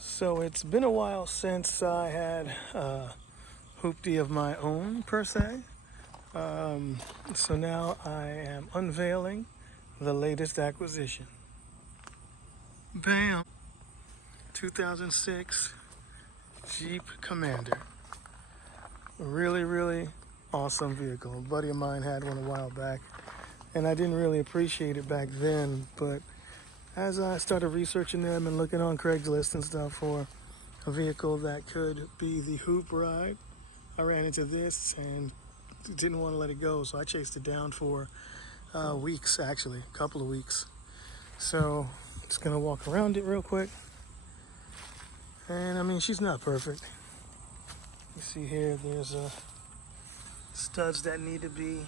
So it's been a while since I had a hoopty of my own, per se. So now I am unveiling the latest acquisition. Bam! 2006 Jeep Commander. Really, really awesome vehicle. A buddy of mine had one a while back, and I didn't really appreciate it back then, but as I started researching them and looking on Craigslist and stuff for a vehicle that could be the hoop ride, I ran into this and didn't want to let it go, so I chased it down for weeks, actually, a couple of weeks. So just gonna walk around it real quick. And I mean, she's not perfect. You see here, there's studs that need to be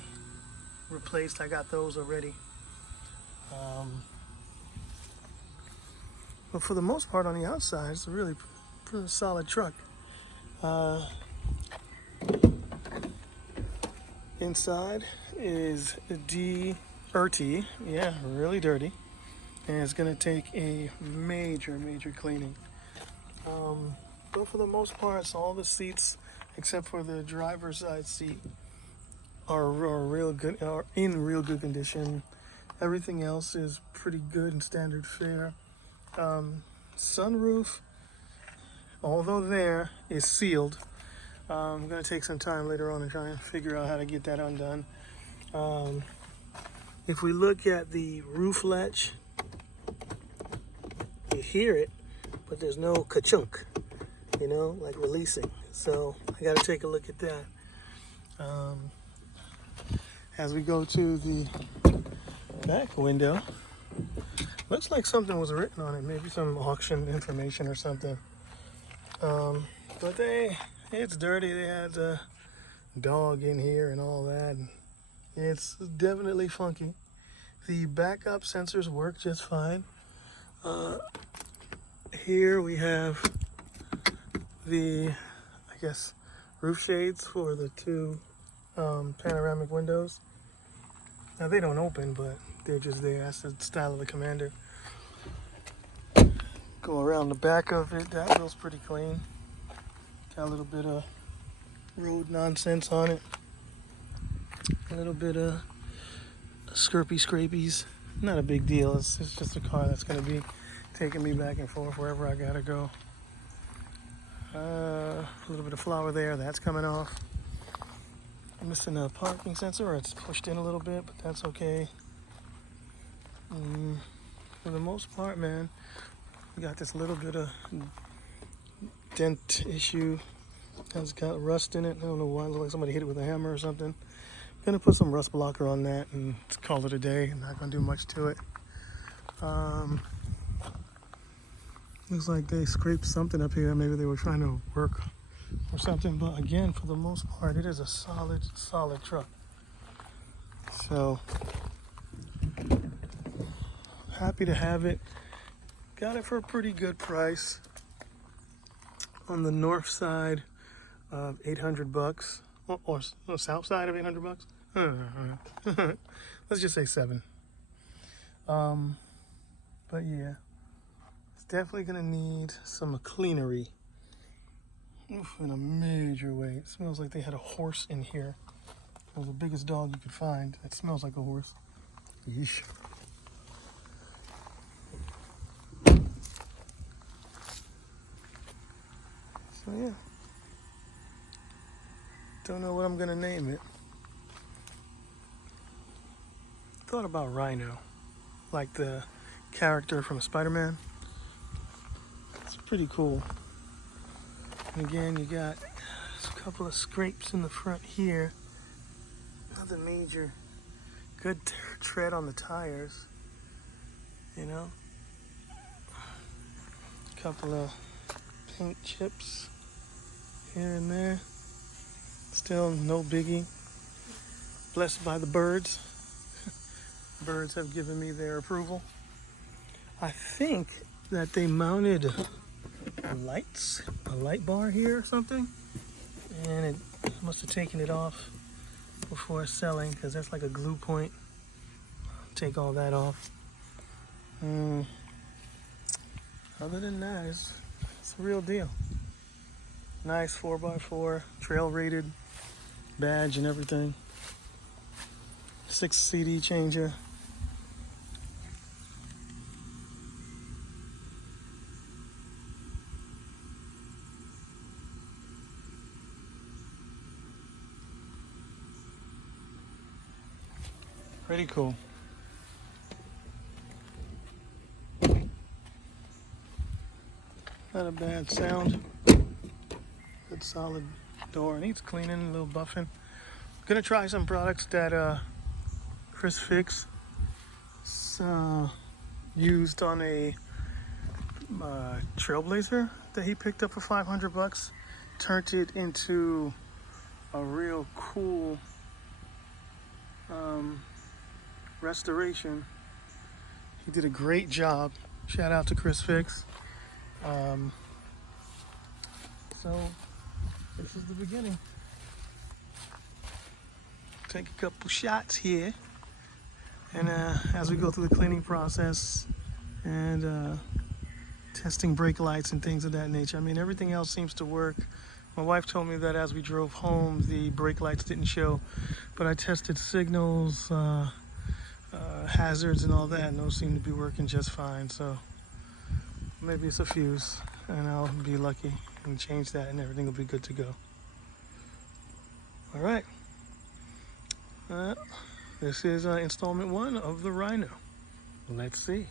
replaced. I got those already. But for the most part, on the outside, it's a really pretty solid truck. Inside is dirty, yeah, really dirty, and it's gonna take a major cleaning. But for the most part, all the seats, except for the driver's side seat, are in real good condition. Everything else is pretty good and standard fare. Sunroof, although there, is sealed. I'm going to take some time later on and try and figure out how to get that undone. If we look at the roof latch, you hear it, but there's no ka-chunk, like releasing. So I got to take a look at that. As we go to the back window, looks like something was written on it, maybe some auction information or something. But it's dirty. They had a dog in here and all that. It's definitely funky. The backup sensors work just fine. Here we have the, roof shades for the two panoramic windows. Now they don't open, but they're just there. That's the style of the Commander. Go around the back of it. That feels pretty clean. Got a little bit of road nonsense on it. A little bit of scrapies. Not a big deal. It's just a car that's going to be taking me back and forth wherever I gotta go. A little bit of flour there. That's coming off. I'm missing a parking sensor, or it's pushed in a little bit, but that's okay. For the most part, man, we got this little bit of dent issue. It's got rust in it. I don't know why. It looks like somebody hit it with a hammer or something. Gonna put some rust blocker on that and call it a day. Not gonna do much to it. Looks like they scraped something up here. Maybe they were trying to work or something. But again, for the most part, it is a solid truck. So happy to have it. Got it for a pretty good price. On the north side of $800, or south side of $800. Let's just say 7. But yeah, it's definitely gonna need some cleanery. In a major way. It smells like they had a horse in here. It was the biggest dog you could find. It smells like a horse. Yeesh. So yeah. Don't know what I'm gonna name it. Thought about Rhino, like the character from Spider-Man. It's pretty cool. And again, you got a couple of scrapes in the front here. Nothing major. Good tread on the tires. A couple of paint chips here and there. Still no biggie. Blessed by the birds. Birds have given me their approval. I think that they mounted lights, a light bar here or something, and it must have taken it off before selling, because that's like a glue point. Take all that off. Other than that, it's It's a real deal. Nice 4x4, trail rated badge and everything. 6 CD changer. Pretty cool. Not a bad sound. Good solid door. Needs cleaning, a little buffing. Gonna try some products that Chris Fix used on a Trailblazer that he picked up for $500. Turned it into a real cool restoration. He did a great job. Shout out to Chris Fix. So this is the beginning. Take a couple shots here, and as we go through the cleaning process and testing brake lights and things of that nature. I mean, everything else seems to work. My wife told me that as we drove home, the brake lights didn't show, but I tested signals, hazards and all that, and those seem to be working just fine. So maybe it's a fuse, and I'll be lucky and change that, and everything will be good to go. All right. This is installment 1 of the Rhino. Let's see.